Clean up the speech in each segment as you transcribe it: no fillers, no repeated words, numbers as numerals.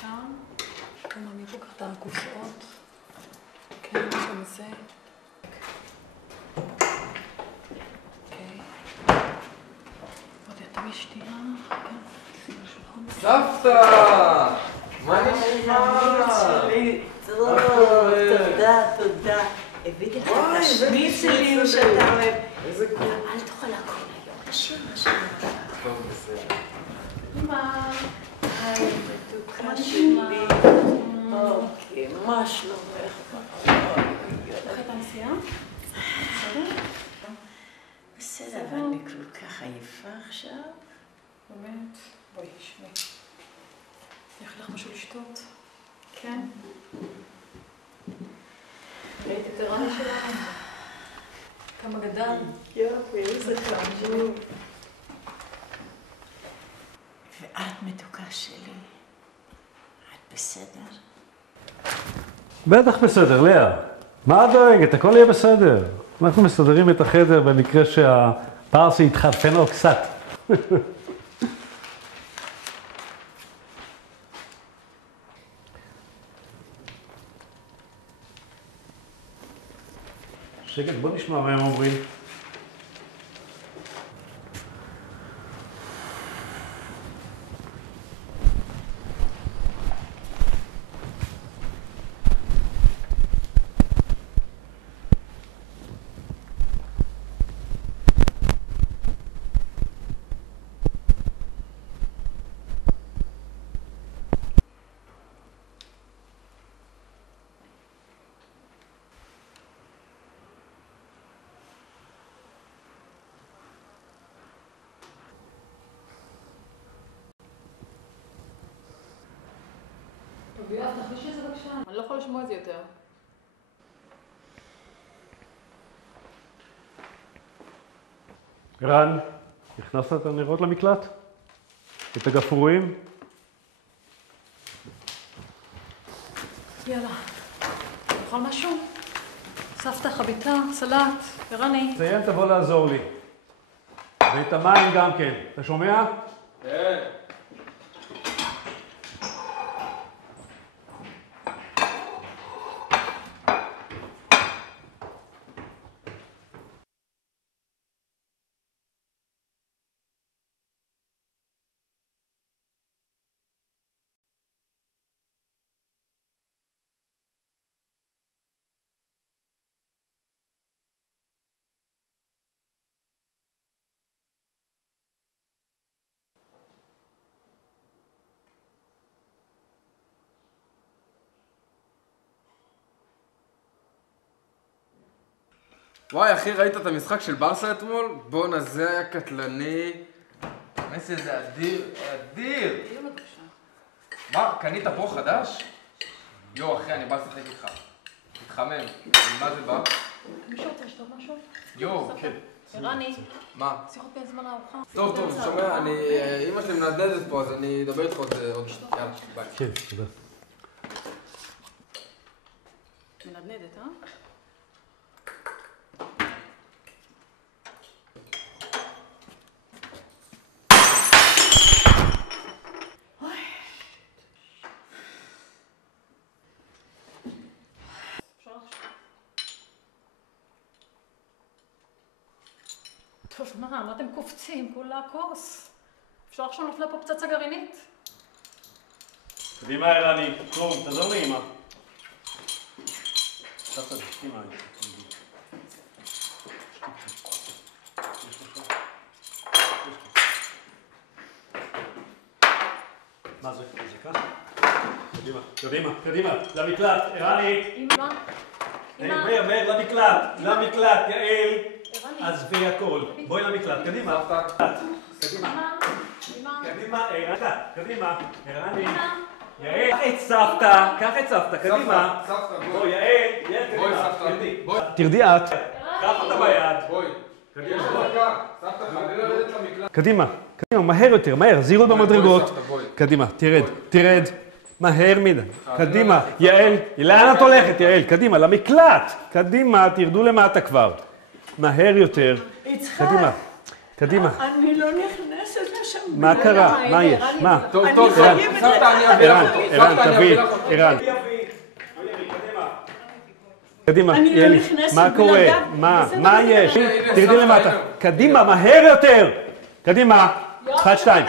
שם. גם אני לוקחת את הכוסאות. כן, גם זה. סבתא! מה נשמע? תודה. הבאתי לך את השניצלים שאתה אוהב. איזה כיף. אל תאכל הכל היום. תשאיר משהו. טוב, בסדר. אמא. היי, מתוקה שלי. אוקיי, מה שלומך? איך הייתה הנסיעה? בסדר? בסדר, אבל אני כל כך עייפה עכשיו. באמת? בואי, שמי. יש לך משהו לשתות? כן? ראית את הרעי שלנו? כמה גדל? יופי, איזה חמוד. ואת מתוקה שלי. את בסדר? בטח בסדר, לאה. מה את דואגת? הכל יהיה בסדר. אנחנו מסדרים את החדר במקרה שהפרסי יתחרפן או קצת. שקט, בוא נשמע מה הם אומרים. אביעד, תחלישי את זה בבקשה. אני לא יכולה לשמוע את זה יותר. ערן, הכנסת את הנרות למקלט? את הגפרורים? יאללה. נאכל משהו? סבתא, חביתה, סלט, ערני. תסיים, תבוא לעזור לי. ואת המים גם כן. אתה שומע? כן. וואי, אחי, ראית את המשחק של ברסה אתמול? בואנה, זה היה קטלני. מסי, זה אדיר, אדיר! מה, קנית פה חדש? יו, אחי, אני בא לשחק איתך. תתחמם. מה זה בא? מישהו רוצה לשתות משהו? יו, כן. ערני. מה? שיחות בין זמן הארוחה. טוב, טוב, שומע, אמא שלי מנדנדת פה, אז אני אדבר איתך עוד יאללה, ביי. כן, תודה. מנדנדת, אה? טוב, מה אתם קופצים? כולה כוס. אפשר עכשיו נפלה פה פצצה גרעינית? קדימה, ערני. טוב, תעזור לי, אמא. סבתא, תשתי מים. מה זה? זה ככה? קדימה, קדימה, קדימה. למקלט, ערני. אמא. מהר, מהר, למקלט, למקלט, יעל. עזבי הכל. בואי למקלט, קדימה. קדימה. קדימה, קדימה, ערני. יעל, קח את סבתא, קח את סבתא, קדימה. סבתא, בוא, יעל, בואי, סבתא. בואי. תרדי את. קח אותה ביד. בואי. קדימה, סבתא, חייבים לרדת למקלט. קדימה, קדימה, מהר יותר, מהר, זהירות במדרגות. סבתא, בואי. קדימה, תרד, תרד. מהר מדי. קדימה, יעל, לאן את הולכת, יעל? קדימה, למקלט. קדימה, תרדו למטה כבר. מהר יותר. קדימה. קדימה. אני לא נכנסת לשם. מה קרה? מה יש? מה? טוב, אני טוב, חייבת סבתא, אני אביא לך אותו. ערן, סבתא, אני תביא. אביא לך אותו. ערן. קדימה, אני לא יאלי. נכנסת מה קורה? בלעדיו. מה? בסדר, מה בסדר. יש? הנה, תרדי סבתא, למטה. הנה. קדימה, מהר יותר. קדימה. 1, 2.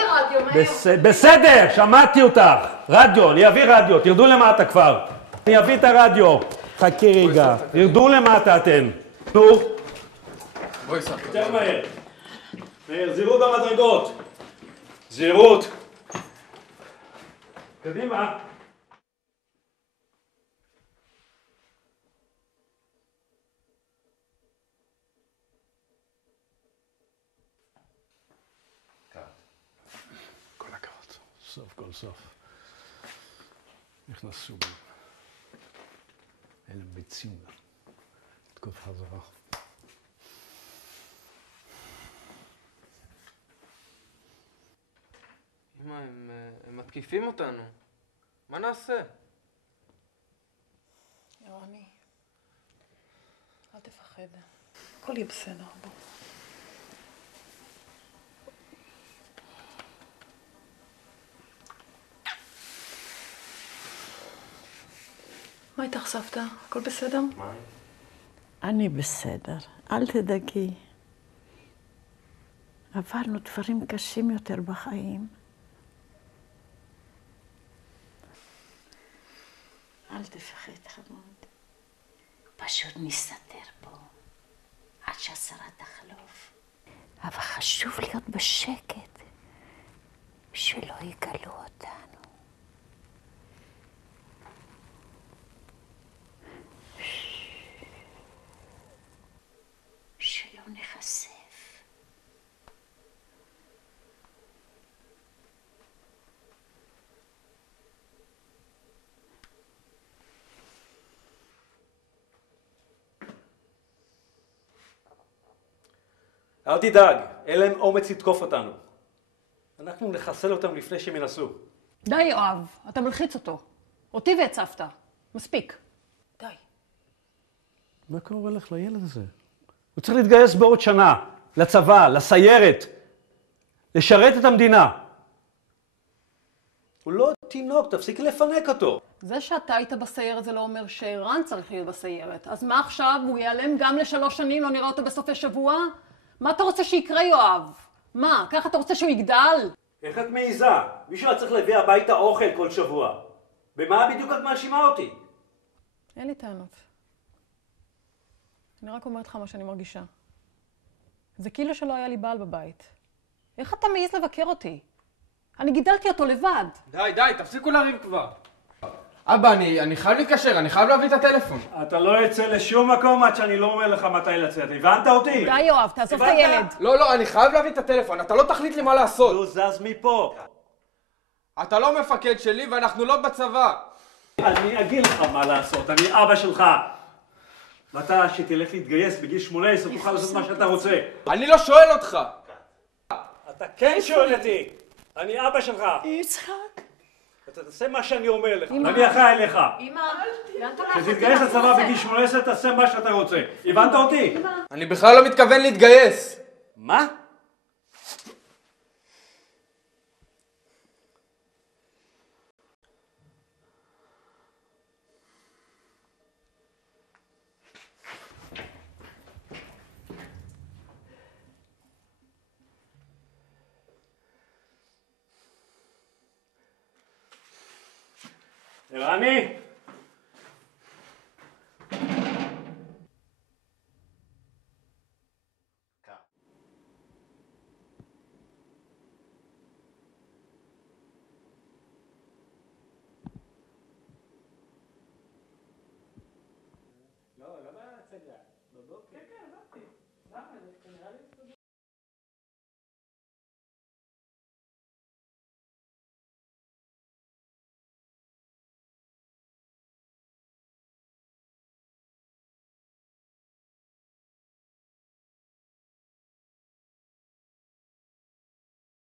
בסדר, שמעתי אותך. רדיו, אני אביא רדיו. תרדו למטה כבר. אני אביא את הרדיו. חכי רגע. תרדו למטה אתם. נו. בואי סבתא. יותר מהר. מהר, זהירות במדרגות. זהירות. קדימה. כל הכבוד. סוף כל סוף. נכנסו בי. אלה ביצים לה. תקוף חזרה. אמא, הם מתקיפים אותנו. מה נעשה? ירני, אל תפחד. הכל יהיה בסדר. בוא. מה איתך סבתא? הכל בסדר? אני בסדר, אל תדאגי. עברנו דברים קשים יותר בחיים. אל תפחד חמוד. פשוט נסתתר פה עד שהשרה תחלוף. אבל חשוב להיות בשקט שלא יגלו אותנו. שלא נחשף. אל תדאג, אין להם אומץ לתקוף אותנו. אנחנו נחסל אותם לפני שהם ינסו. די, יואב, אתה מלחיץ אותו. אותי ואת סבתא. מספיק. די. מה קורה לך לילד הזה? הוא צריך להתגייס בעוד שנה, לצבא, לסיירת, לשרת את המדינה. הוא לא תינוק, תפסיק לפנק אותו. זה שאתה היית בסיירת זה לא אומר שערן צריך להיות בסיירת. אז מה עכשיו? הוא ייעלם גם ל3 שנים, לא נראה אותו בסופי שבוע? מה אתה רוצה שיקרה, יואב? מה, ככה אתה רוצה שהוא יגדל? איך את מעיזה? מישהו היה צריך להביא הביתה אוכל כל שבוע. במה בדיוק את מאשימה אותי? אין לי טענות. אני רק אומרת לך מה שאני מרגישה. זה כאילו שלא היה לי בעל בבית. איך אתה מעיז לבקר אותי? אני גידלתי אותו לבד. די, די, תפסיקו לריב כבר. אבא, אני חייב להתקשר, אני חייב להביא את הטלפון. אתה לא יצא לשום מקום עד שאני לא אומר לך מתי לצאת. הבנת אותי? די, יואב, תעזוב את הילד. לא, אני חייב להביא את הטלפון, אתה לא תחליט לי מה לעשות. הוא זז מפה. אתה לא מפקד שלי ואנחנו לא בצבא. אני אגיד לך מה לעשות, אני אבא שלך. ואתה שתלך להתגייס בגיל 18 תוכל לעשות מה שאתה רוצה. אני לא שואל אותך. אתה כן שואל אותי. אני אבא שלך. יצחק. אתה תעשה מה שאני אומר לך. אמא. אני אחראי אליך. אמא, לאן אתה הולכת? כשתתגייס לצבא בגיל 18 תעשה מה שאתה רוצה. הבנת אותי? אני בכלל לא מתכוון להתגייס. מה? ערני? לא, לא בהצגה. בבוקר. כן, הבנתי. למה? זה נראה לי...